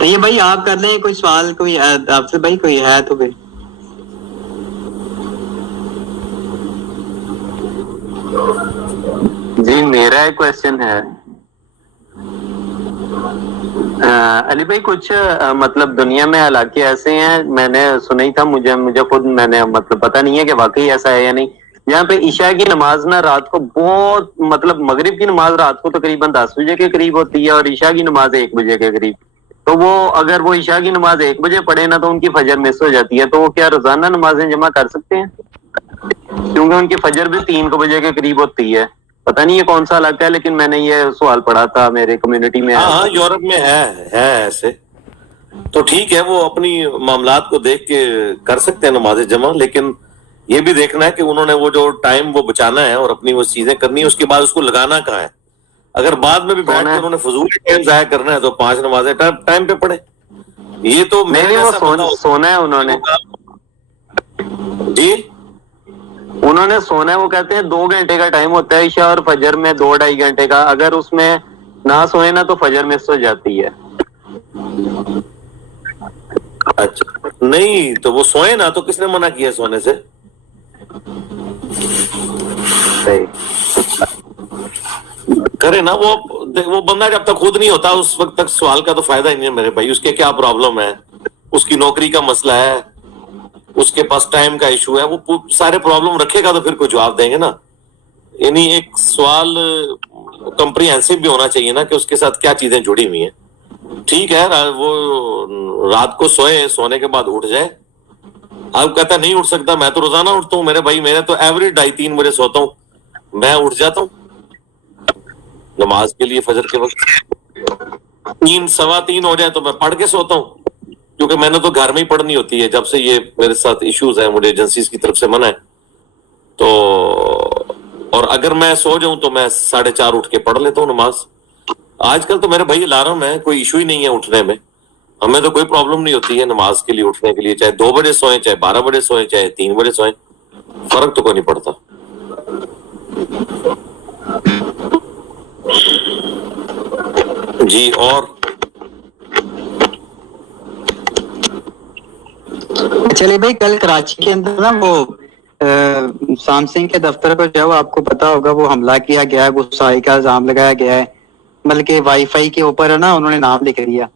یہ بھائی آپ کر لیں کوئی سوال، کوئی آپ سے بھائی کوئی ہے تو پھر جی میرا ایک کوشچن ہے علی بھائی، کچھ مطلب دنیا میں علاقے ایسے ہیں، میں نے سنا ہی تھا، مجھے خود میں نے مطلب پتہ نہیں ہے کہ واقعی ایسا ہے یا نہیں، جہاں پہ عشاء کی نماز نا رات کو بہت مطلب مغرب کی نماز رات کو تقریباً 10 بجے کے قریب ہوتی ہے اور عشاء کی نماز 1 بجے کے قریب، تو وہ اگر وہ عشاء کی نماز 1 بجے پڑھے نا تو ان کی فجر مس ہو جاتی ہے، تو وہ کیا روزانہ نمازیں جمع کر سکتے ہیں؟ کیونکہ ان کی فجر بھی 3 بجے کے قریب ہوتی ہے، پتہ نہیں یہ کون سا علاقہ ہے، لیکن میں نے یہ سوال پڑھا تھا، میرے کمیونٹی میں ہاں یورپ میں ہے ایسے، تو ٹھیک ہے، وہ اپنی معاملات کو دیکھ کے کر سکتے ہیں نماز جمع، لیکن یہ بھی دیکھنا ہے کہ انہوں نے وہ جو ٹائم وہ بچانا ہے اور اپنی وہ چیزیں کرنی ہے، اس کے بعد اس کو لگانا کہاں ہے۔ اگر بعد میں بھی بیٹھ کے انہوں نے فضول ٹائم ضائع کرنا ہے تو 5 نمازیں ٹائم پہ پڑھے۔ یہ تو میرے جیسا بندہ سونا ہے انہوں نے، جی انہوں نے سونا ہے، وہ کہتے ہیں 2 گھنٹے کا ٹائم ہوتا ہے عشاء اور فجر میں 2-2.5 گھنٹے کا، اگر اس میں نہ سوئے نا تو فجر مس ہو جاتی ہے۔ اچھا نہیں تو وہ سوئے نا، تو کس نے منع کیا سونے سے؟ کرے نا، وہ بندہ جب تک خود نہیں ہوتا اس وقت تک سوال کا تو فائدہ ہی نہیں ہے میرے بھائی، اس کے کیا پرابلم ہے، اس کی نوکری کا مسئلہ ہے، اس کے پاس ٹائم کا ایشو ہے، وہ سارے پرابلم رکھے گا تو پھر کوئی جواب دیں گے نا۔ یعنی ایک سوال کمپریہنسو بھی ہونا چاہیے نا کہ اس کے ساتھ کیا چیزیں جڑی ہوئی ہیں۔ ٹھیک ہے وہ رات کو سونے کے بعد اٹھ جائے، اب کہتا نہیں اٹھ سکتا، میں تو روزانہ اٹھتا ہوں میرے بھائی، میرے تو ایوریج 2:30-3 بجے سوتا ہوں، میں اٹھ جاتا ہوں نماز کے لیے فجر کے وقت، 3-3:15 ہو جائے تو میں پڑھ کے سوتا ہوں، کیونکہ میں نے تو گھر میں ہی پڑھنی ہوتی ہے، جب سے یہ میرے ساتھ ایشوز ہیں، مجھے ایجنسیز کی طرف سے منع ہے، تو اور اگر میں سو جاؤں تو میں 4:30 اٹھ کے پڑھ لیتا ہوں نماز۔ آج کل تو میرے بھائی الارم ہے، کوئی ایشو ہی نہیں ہے اٹھنے میں، ہمیں تو کوئی پرابلم نہیں ہوتی ہے نماز کے لیے اٹھنے کے لیے، چاہے 2 بجے سوئیں، چاہے 12 بجے سوئیں، چاہے 3 بجے سوئیں، فرق تو کوئی نہیں پڑتا۔ جی اور چلے بھائی، کل کراچی کے اندر نا وہ سامسنگ کے دفتر پر جو آپ کو پتا ہوگا وہ حملہ کیا گیا ہے، گسائی کا الزام لگایا گیا ہے، بلکہ وائی فائی کے اوپر ہے نا انہوں نے نام لکھ دیا،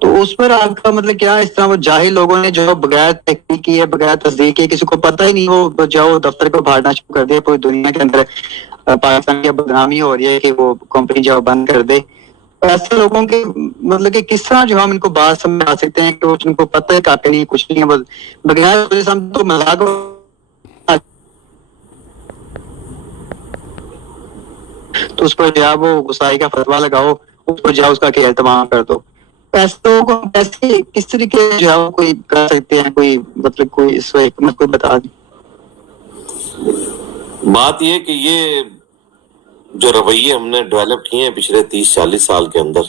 تو اس پر آپ کا مطلب کیا، اس طرح وہ جاہل لوگوں نے جو بغیر تحقیق کیے، بغیر تصدیق کیے، کسی کو پتہ ہی نہیں، وہ جو دفتر کو بھاڑنا شروع کر دیا، پوری دنیا کے اندر پاکستان کی بدنامی ہو رہی ہے کہ وہ کمپنی جو بند کر دے، ایسے لوگوں کے مطلب کہ کس طرح جو ہم ان کو بات سمجھا سکتے ہیں کہ وہ ان کو پتہ ہے کاپی نہیں، کچھ نہیں ہے، بغیر ہم تو مذاق تو اس پر جا وہ گسائی کا فتویٰ لگاؤ، اس پر جا اس کا کھیل تمام کر دو۔ ایسے لوگوں کو ایسے کس طریقے جو ہے کوئی کر سکتے ہیں، کوئی مطلب کوئی اس کو حکمت کو بتا دیں۔ بات یہ کہ یہ جو رویے ہم نے ڈیولپ کیے ہیں پچھلے 30-40 سال کے اندر،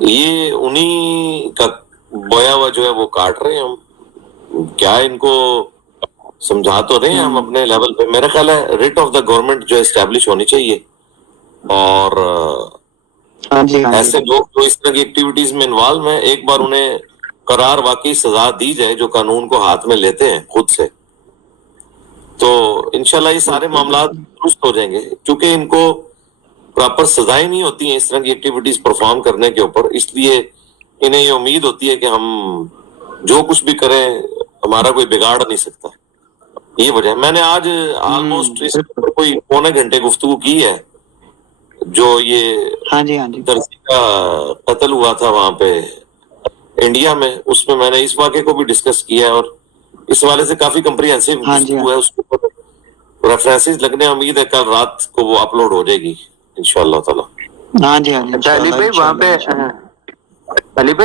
یہ انہی کا بویا ہوا جو ہے وہ کاٹ رہے ہیں ہم، کیا ان کو سمجھا تو رہے ہیں ہم اپنے لیول پہ۔ میرا خیال ہے ریٹ آف دا گورنمنٹ جو اسٹیبلش ہونی چاہیے، اور ایسے لوگ جو اس طرح کی ایکٹیویٹیز میں انوالو ہیں، ایک بار انہیں قرار واقعی سزا دی جائے جو قانون کو ہاتھ میں لیتے ہیں خود سے، تو انشاءاللہ یہ سارے معاملات درست ہو جائیں گے، کیونکہ ان کو پراپر سزائیں نہیں ہوتی ہیں اس طرح کی ایکٹیویٹیز پرفارم کرنے کے اوپر، اس لیے انہیں یہ امید ہوتی ہے کہ ہم جو کچھ بھی کریں ہمارا کوئی بگاڑ نہیں سکتا۔ یہ وجہ ہے، میں نے آج آلموسٹ اس پر کوئی 1.25 گھنٹے گفتگو کی ہے، جو یہ درزی کا قتل ہوا تھا وہاں پہ انڈیا میں، اس میں نے اس واقعے کو بھی ڈسکس کیا ہے، اور اس والے سے کافی کمپریہنسو گفتگو ہے، اس کے اوپر ریفرنسز لگنے، امید ہے کل رات کو وہ اپلوڈ ہو جائے گی انشاءاللہ تعالی۔ ہاں جی ہاں جی۔ اچھا علی بھائی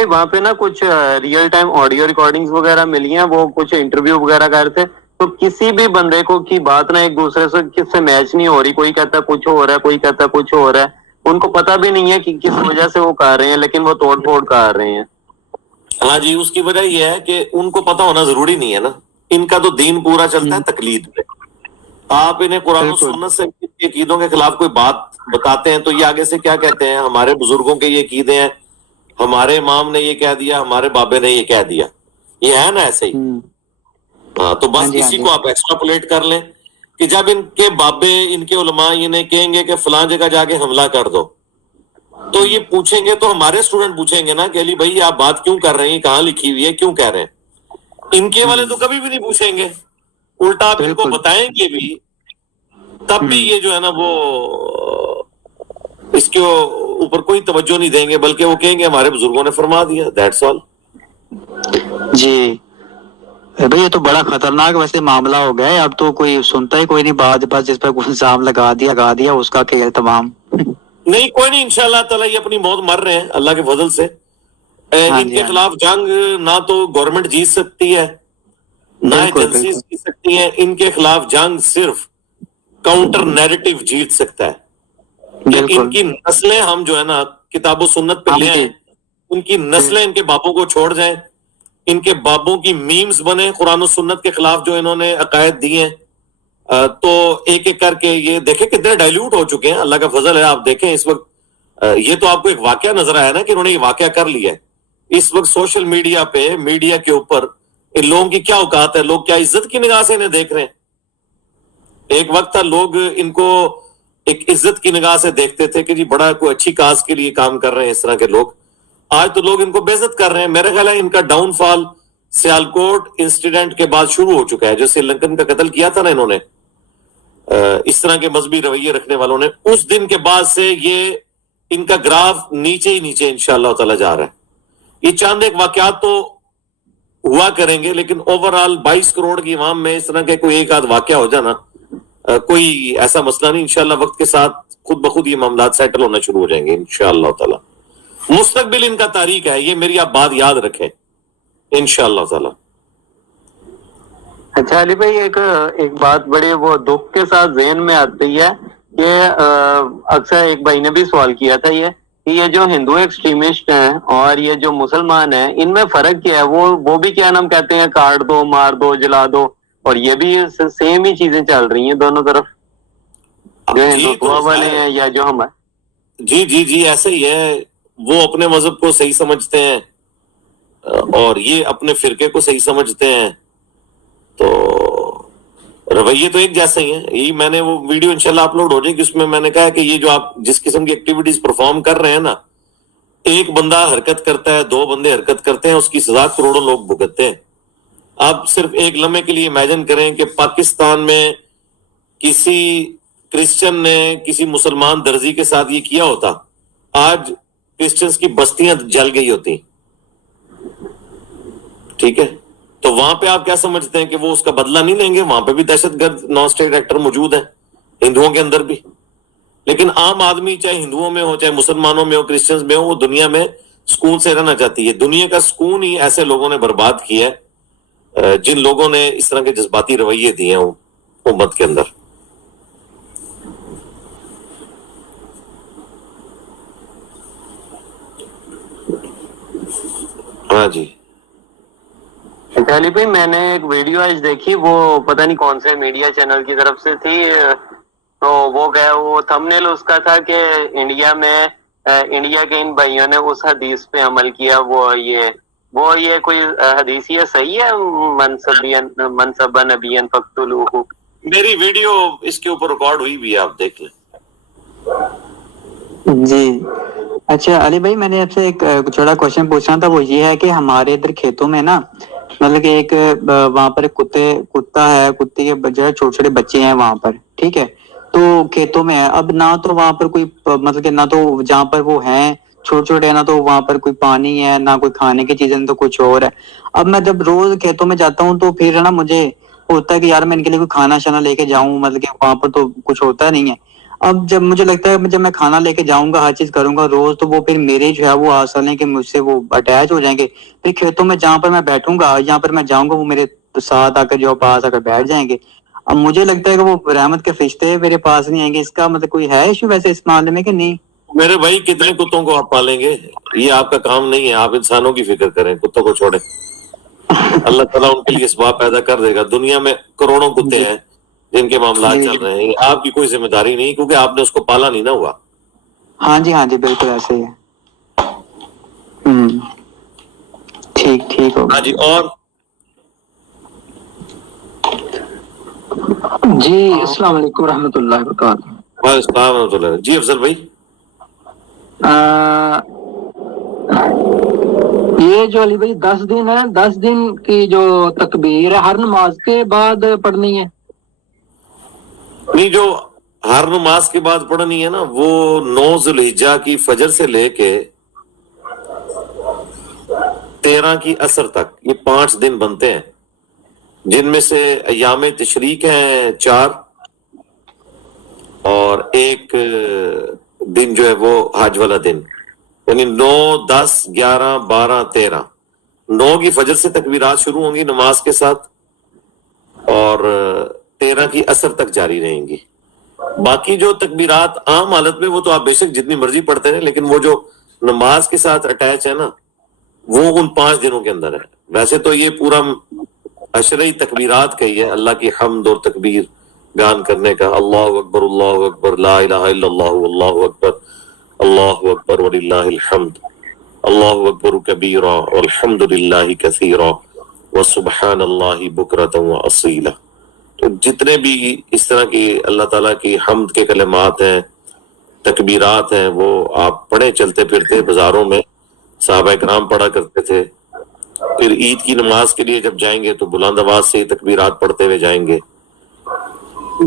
وہاں پہ نا کچھ ریئل ٹائم آڈیو ریکارڈنگز وغیرہ ملی ہیں، وہ کچھ انٹرویو وغیرہ کرتے، تو کسی بھی بندے کو کی بات نہ ایک دوسرے سے کس سے میچ نہیں ہو رہی، کوئی کہتا کچھ ہو رہا ہے، کوئی کہتا کچھ ہو رہا ہے، ان کو پتہ بھی نہیں ہے کہ کس وجہ سے وہ کر رہے ہیں، لیکن وہ توڑ پھوڑ کر رہے ہیں۔ ہاں جی، اس کی وجہ یہ ہے کہ ان کو پتہ ہونا ضروری نہیں ہے نا، ان کا تو دین پورا چلتا ہے تقلید پہ۔ آپ انہیں قرآن و سنت سے عقیدوں کے خلاف کوئی بات بتاتے ہیں تو یہ آگے سے کیا کہتے ہیں، ہمارے بزرگوں کے یہ عقیدے ہیں، ہمارے امام نے یہ کہہ دیا, ہمارے بابے نے یہ کہہ دیا, یہ ہے نا ایسے ہی. ہاں تو بس اسی کو آپ ایکسٹراپولیٹ کر لیں کہ جب ان کے بابے, ان کے علماء انہیں کہیں گے کہ فلاں جگہ جا کے حملہ کر دو, تو یہ پوچھیں گے, تو ہمارے اسٹوڈنٹ پوچھیں گے نا کہ علی بھائی آپ بات کیوں کر رہے ہیں, کہاں لکھی ہوئی ہے, کیوں کہہ رہے ہیں. ان کے والے تو کبھی بھی نہیں پوچھیں گے, الٹا آپ ان کو بتائیں گے بھی تب بھی یہ جو ہے نا وہ اس کے اوپر کوئی توجہ نہیں دیں گے, بلکہ وہ کہیں گے ہمارے بزرگوں نے فرما دیا, دیٹس آل. جی بھائی یہ تو بڑا خطرناک ویسے معاملہ ہو گیا ہے, اب تو کوئی سنتا ہی کوئی نہیں بات, بس جس پہ کوئی الزام لگا دیا اس کا کھیل تمام. نہیں کوئی نہیں, انشاءاللہ تعالیٰ یہ اپنی موت مر رہے ہیں اللہ کے فضل سے. ان کے خلاف جنگ نہ تو گورنمنٹ جیت سکتی ہے نہ ایجنسیز جیت سکتی ہیں, ان کے خلاف جنگ صرف کاؤنٹر نیریٹو جیت سکتا ہے. کہ ان کی نسلیں ہم جو ہے نا کتاب و سنت پہ لے آئیں, ان کی نسلیں ان کے باپوں کو چھوڑ جائیں, ان کے بابوں کی میمز بنے قرآن و سنت کے خلاف جو انہوں نے عقائد دیے ہیں, تو ایک ایک کر کے یہ دیکھیں کتنے ڈائلیوٹ ہو چکے ہیں, اللہ کا فضل ہے. آپ دیکھیں اس وقت یہ تو آپ کو ایک واقعہ نظر آیا نا کہ انہوں نے یہ واقعہ کر لیا ہے. اس وقت سوشل میڈیا پہ, میڈیا کے اوپر ان لوگوں کی کیا اوقات ہے, لوگ کیا عزت کی نگاہ سے انہیں دیکھ رہے ہیں. ایک وقت تھا لوگ ان کو ایک عزت کی نگاہ سے دیکھتے تھے کہ جی بڑا کوئی اچھی کاز کے لیے کام کر رہے ہیں اس طرح کے لوگ. آج تو لوگ ان کو بے عزت کر رہے ہیں. میرا خیال ہے ان کا ڈاؤن فال سیالکوٹ انسیڈنٹ کے بعد شروع ہو چکا ہے. جو سری لنکن کا قتل کیا تھا نا انہوں نے, اس طرح کے مذہبی رویے رکھنے والوں نے, اس دن کے بعد سے یہ ان کا گراف نیچے ہی نیچے انشاءاللہ تعالی جا رہا ہے. یہ چاند ایک واقعات تو ہوا کریں گے, لیکن اوورال 22 کروڑ کی عوام میں اس طرح کے کوئی ایک آدھ واقعہ ہو جانا کوئی ایسا مسئلہ نہیں. انشاءاللہ وقت کے ساتھ خود بخود یہ معاملات سیٹل ہونا شروع ہو جائیں گے انشاءاللہ تعالی. مستقبل ان کا تاریخ ہے, یہ میری آپ بات یاد رکھیں انشاءاللہ تعالی. اچھا علی بھائی, ایک بات بڑے وہ دکھ کے ساتھ ذہن میں آتی ہے کہ اکثر ایک بھائی نے بھی سوال کیا تھا یہ جو ہندو ایکسٹریمسٹ ہیں اور یہ جو مسلمان ہیں, ان میں فرق کیا ہے؟ وہ بھی کیا نام کہتے ہیں, کاٹ دو, مار دو, جلا دو, اور یہ بھی سیم ہی چیزیں چل رہی ہیں دونوں طرف, جو ہندوتوا والے ہیں یا جو ہم. جی ایسے ہی ہے. وہ اپنے مذہب کو صحیح سمجھتے ہیں اور یہ اپنے فرقے کو صحیح سمجھتے ہیں, تو رویے تو ایک جیسے ہی ہیں. یہی میں نے وہ ویڈیو انشاءاللہ اپلوڈ ہو جائے گی, اس میں میں نے کہا کہ یہ جو آپ جس قسم کی ایکٹیویٹیز پرفارم کر رہے ہیں نا, ایک بندہ حرکت کرتا ہے, 2 بندے حرکت کرتے ہیں, اس کی سزا کروڑوں لوگ بھگتتے ہیں. آپ صرف ایک لمحے کے لیے امیجن کریں کہ پاکستان میں کسی کرسچن نے کسی مسلمان درزی کے ساتھ یہ کیا ہوتا, آج کرسچنز کی بستیاں جل گئی ہوتی. ٹھیک ہے, تو وہاں پہ آپ کیا سمجھتے ہیں کہ وہ اس کا بدلہ نہیں لیں گے؟ وہاں پہ بھی دہشت گرد نان اسٹیٹ ایکٹر موجود ہیں, ہندوؤں کے اندر بھی. لیکن عام آدمی چاہے ہندوؤں میں ہو, چاہے مسلمانوں میں ہو, کرسچنز میں ہو, وہ دنیا میں سکون سے رہنا چاہتی ہے. دنیا کا سکون ہی ایسے لوگوں نے برباد کیا ہے جن لوگوں نے اس طرح کے جذباتی رویے دیے ہیں امت کے اندر. ہاں جی علی بھائی, میں نے ایک ویڈیو آج دیکھی, وہ پتہ نہیں کون سے میڈیا چینل کی طرف سے تھی, تو وہ تھمبنیل اس کا تھا کہ انڈیا کے ان بھائیوں نے اس حدیث پہ عمل کیا. وہ یہ کوئی حدیث یہ صحیح ہے, منصب نبین فقتلوہ؟ میری ویڈیو اس کے اوپر ریکارڈ ہوئی بھی ہے, آپ دیکھ لیں. جی اچھا علی بھائی, میں نے آپ سے ایک چھوٹا کوشچن پوچھنا تھا. وہ یہ ہے کہ ہمارے ادھر کھیتوں میں نا, مطلب کہ ایک وہاں پر کتا ہے, کتے کے جو ہے چھوٹے چھوٹے بچے ہیں وہاں پر, ٹھیک ہے, تو کھیتوں میں ہے. اب نہ تو وہاں پر کوئی مطلب کہ نہ تو جہاں پر وہ ہیں چھوٹے چھوٹے, نہ تو وہاں پر کوئی پانی ہے, نہ کوئی کھانے کی چیزیں, نہ تو کچھ اور ہے. اب میں جب روز کھیتوں میں جاتا ہوں تو پھر نا مجھے ہوتا ہے کہ یار میں ان کے لیے کوئی کھانا شانا لے کے جاؤں, مطلب کہ وہاں پر تو کچھ ہوتا نہیں ہے. اب جب مجھے لگتا ہے جب میں کھانا لے کے جاؤں گا, ہر چیز کروں گا روز, تو وہ پھر میرے جو ہے وہ آسل ہیں کہ مجھ سے وہ اٹیچ ہو جائیں گے. پھر کھیتوں میں جہاں پر میں بیٹھوں گا, جہاں پر میں جاؤں گا, وہ میرے ساتھ آ کر جو پاس آ کر بیٹھ جائیں گے. اب مجھے لگتا ہے کہ وہ رحمت کے فرشتے میرے پاس نہیں آئیں گے. اس کا مطلب کوئی ہے ایشو ویسے اس معاملے میں کہ نہیں؟ میرے بھائی, کتنے کتوں کو آپ پالیں گے؟ یہ آپ کا کام نہیں ہے. آپ انسانوں کی فکر کریں, کتوں کو چھوڑیں. اللہ تعالیٰ ان کے لیے اسباب پیدا کر دے گا. دنیا میں کروڑوں کتے ہیں جن کے معاملات چل رہے ہیں. آپ کی کوئی ذمہ داری نہیں, کیونکہ آپ نے اس کو پالا نہیں نا ہوا. ہاں جی بالکل ایسے ہی ہے. ٹھیک ہوگا. ہاں جی. اور جی السلام علیکم ورحمۃ اللہ وبرکاتہ. وعلیکم السلام ورحمۃ اللہ. جی افضل بھائی. یہ جو علی بھائی 10 دن ہے، 10 دن کی جو تکبیر ہے ہر نماز کے بعد پڑھنی ہے؟ نہیں، جو ہر نماز کے بعد پڑھنی ہے نا، وہ 9 ذوالحجہ کی فجر سے لے کے 13 کی عصر تک، یہ 5 دن بنتے ہیں، جن میں سے ایام تشریق ہیں 4 اور ایک دن جو ہے وہ حج والا دن، یعنی 9 10 11 12 13. 9 کی فجر سے تکبیرات شروع ہوں گی نماز کے ساتھ اور 13 کی عصر تک جاری رہیں گی. باقی جو تکبیرات عام حالت میں وہ تو آپ بے شک جتنی مرضی پڑھتے ہیں، لیکن وہ جو نماز کے ساتھ اٹیچ ہے نا، وہ ان 5 دنوں کے اندر ہے. ویسے تو یہ پورا عشرۂ تکبیرات کا ہی ہے، اللہ کی حمد اور تکبیر بیان کرنے کا. اللہ اکبر لا الہ الا اللہ واللہ اکبر وللہ الحمد، اللہ اکبر کبیرا والحمد للہ کثیرا وسبحان اللہ بکرۃ واصیلا. تو جتنے بھی اس طرح کی اللہ تعالیٰ کی حمد کے کلمات ہیں، تکبیرات ہیں، وہ آپ پڑھیں چلتے پھرتے بازاروں میں. صحابہ کرام پڑھا کرتے تھے. پھر عید کی نماز کے لیے جب جائیں گے تو بلند آواز سے تکبیرات پڑھتے ہوئے جائیں گے.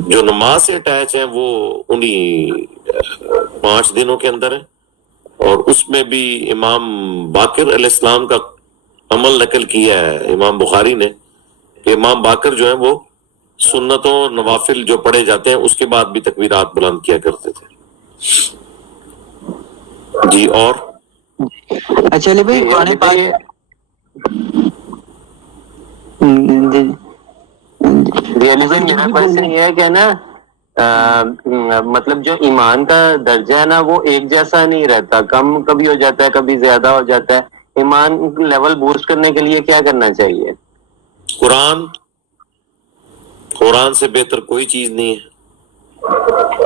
جو نماز سے اٹیچ ہیں وہ انہی 5 دنوں کے اندر ہے. اور اس میں بھی امام باقر علیہ السلام کا عمل نقل کیا ہے امام بخاری نے، کہ امام باقر جو ہیں وہ سنتوں نوافل جو پڑھے جاتے ہیں اس کے بعد بھی تکبیرات بلند کیا کرتے تھے. جی. اور اچھا علی بھائی قرآن پاک جی علی بھائی میرا کوشچن یہ ہے کہ نا مطلب جو ایمان کا درجہ ہے نا وہ ایک جیسا نہیں رہتا، کم کبھی ہو جاتا ہے، کبھی زیادہ ہو جاتا ہے. ایمان لیول بوسٹ کرنے کے لیے کیا کرنا چاہیے؟ قرآن سے بہتر کوئی چیز نہیں ہے.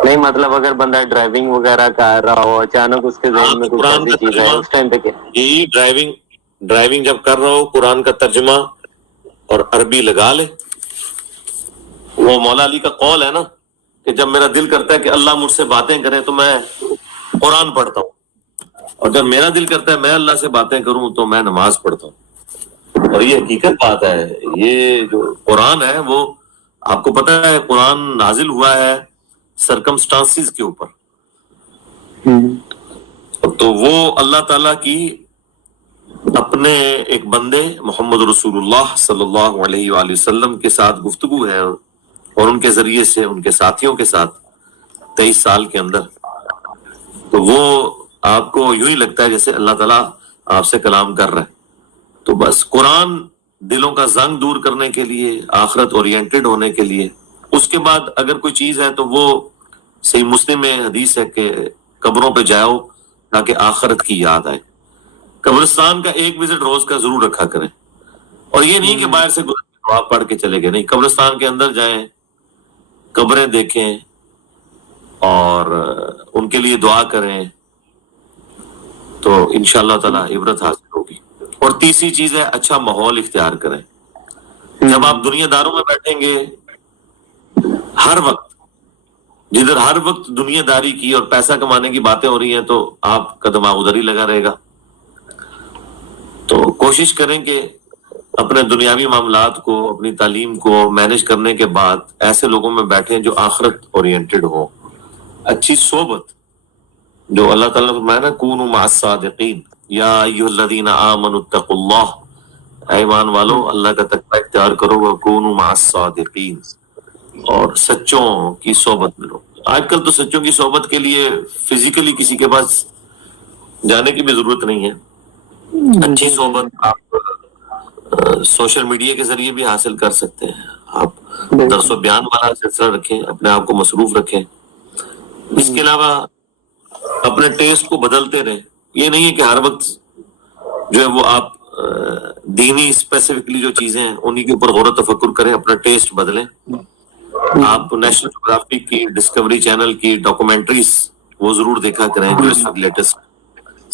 نہیں مطلب اگر بندہ ڈرائیونگ وغیرہ کر رہا ہو، اچانک اس کے ذہن میں کچھ قرآن ایسی کا چیز ہے، ترجمہ، اس ٹائم پہ کیا؟ یہی ڈرائیونگ جب کر رہا ہو قرآن کا ترجمہ اور عربی لگا لے. وہ مولا علی کا قول ہے نا کہ جب میرا دل کرتا ہے کہ اللہ مجھ سے باتیں کرے تو میں قرآن پڑھتا ہوں، اور جب میرا دل کرتا ہے میں اللہ سے باتیں کروں تو میں نماز پڑھتا ہوں. اور یہ حقیقت بات ہے. یہ جو قرآن ہے وہ آپ کو پتہ ہے قرآن نازل ہوا ہے سرکمسٹانسز کے اوپر، تو وہ اللہ تعالیٰ کی اپنے ایک بندے محمد رسول اللہ صلی اللہ علیہ وآلہ وسلم کے ساتھ گفتگو ہے، اور ان کے ذریعے سے ان کے ساتھیوں کے ساتھ 23 سال کے اندر. تو وہ آپ کو یوں ہی لگتا ہے جیسے اللہ تعالیٰ آپ سے کلام کر رہا ہے. تو بس قرآن دلوں کا زنگ دور کرنے کے لیے، آخرت اورینٹڈ ہونے کے لیے. اس کے بعد اگر کوئی چیز ہے تو وہ صحیح مسلم میں حدیث ہے کہ قبروں پہ جاؤ تاکہ آخرت کی یاد آئے. قبرستان کا ایک وزٹ روز کا ضرور رکھا کریں. اور یہ نہیں کہ باہر سے دعا پڑھ کے چلے گئے، نہیں، قبرستان کے اندر جائیں، قبریں دیکھیں اور ان کے لیے دعا کریں تو انشاءاللہ تعالی عبرت حاصل ہوگی. اور تیسری چیز ہے اچھا ماحول اختیار کریں. جب آپ دنیا داروں میں بیٹھیں گے ہر وقت، جدھر ہر وقت دنیا داری کی اور پیسہ کمانے کی باتیں ہو رہی ہیں تو آپ کا دماغ ادھر ہی لگا رہے گا. تو کوشش کریں کہ اپنے دنیاوی معاملات کو، اپنی تعلیم کو مینج کرنے کے بعد ایسے لوگوں میں بیٹھیں جو آخرت اورینٹڈ ہو. اچھی صحبت، جو اللہ تعالیٰ نے فرمایا نا کونوا مع الصادقین یا ایھا الذین آمنوا اتقوا اللہ، اے ایمان والو اللہ کا تقوی اختیار کرو، وکونوا مع الصادقین، اور سچوں کی صحبت میں رہو. آج کل تو سچوں کی صحبت کے لیے فزیکلی کسی کے پاس جانے کی بھی ضرورت نہیں ہے. اچھی صحبت آپ سوشل میڈیا کے ذریعے بھی حاصل کر سکتے ہیں. آپ درس و بیان والا سلسلہ رکھیں، اپنے آپ کو مصروف رکھیں. اس کے علاوہ اپنے ٹیسٹ کو بدلتے رہیں. یہ نہیں ہے کہ ہر وقت جو ہے وہ آپ دینی اسپیسیفکلی جو چیزیں ہیں انہی کے اوپر غور و تفکر کریں، اپنا ٹیسٹ بدلیں. آپ نیشنل جغرافی کی، ڈسکوری چینل کی ڈاکومنٹریز وہ ضرور دیکھا کریں جو اس وقت لیٹسٹ